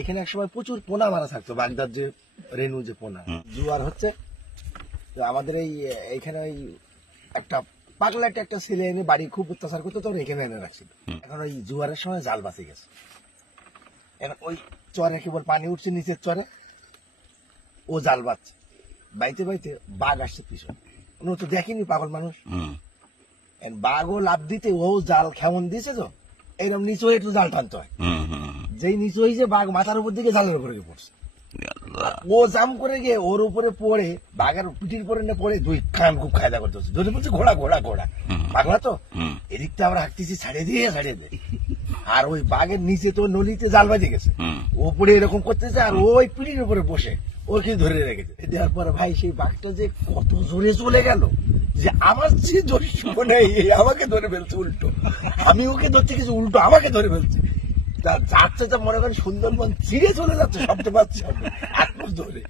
এখানে একসময় প্রচুর পোনা মারা থাকতো, বাগদার যে রেনু যে পোনা। জোয়ার হচ্ছে তো আমাদের এইখানে ওই একটা পাগলাটে একটা ছেলে এনে বাড়ি খুব অত্যাচার করতো, তখন এখানে এনে রাখছিল। এখন ওই জোয়ারের সময় জাল বাঁচে গেছে। এখন ওই চরে কেবল পানি উঠছে নিচের চরে, ও জাল বাঁচছে, বাইতে বাইতে বাঘ আসছে পিছনে। ও তো দেখেনি, পাগল মানুষ। বাঘও লাভ দিতে ও জাল খেমন দিয়েছে, তো এরকম নিচু হয়ে একটু জাল টানতে হয়। যেই নিচু হয়েছে বাঘ মাথার উপর দিকে জালের উপরে গিয়ে পড়ছে। ও জাম করে গিয়ে ওর উপরে পড়ে, বাঘের পিঠির পরে না পড়ে দুই কান খুব খায়দা করতে হচ্ছে। যদি বলছে ঘোড়া ঘোড়া ঘোড়া, পাগলা তো এদিকটা আমরা হাঁটতেছি, ছাড়িয়ে দিয়ে আর ওই বাঘের নিচে তো নলিতে জাল বাজে গেছে, ও পড়ে এরকম করতেছে, আর ওই পিঠির উপরে বসে ওকে ধরে রেখেছে। দেওয়ার পরে ভাই সেই বাঘটা যে কত জোরে চলে গেল, যে আমার যে জোরে নেই, আমাকে ধরে ফেলছে উল্টো, আমি ওকে ধরতে কিছু উল্টো আমাকে ধরে ফেলছে। যাচ্ছে মনে করেন সুন্দরবন ছিঁড়ে চলে যাচ্ছে, শব্দ পাচ্ছে এত ধরে।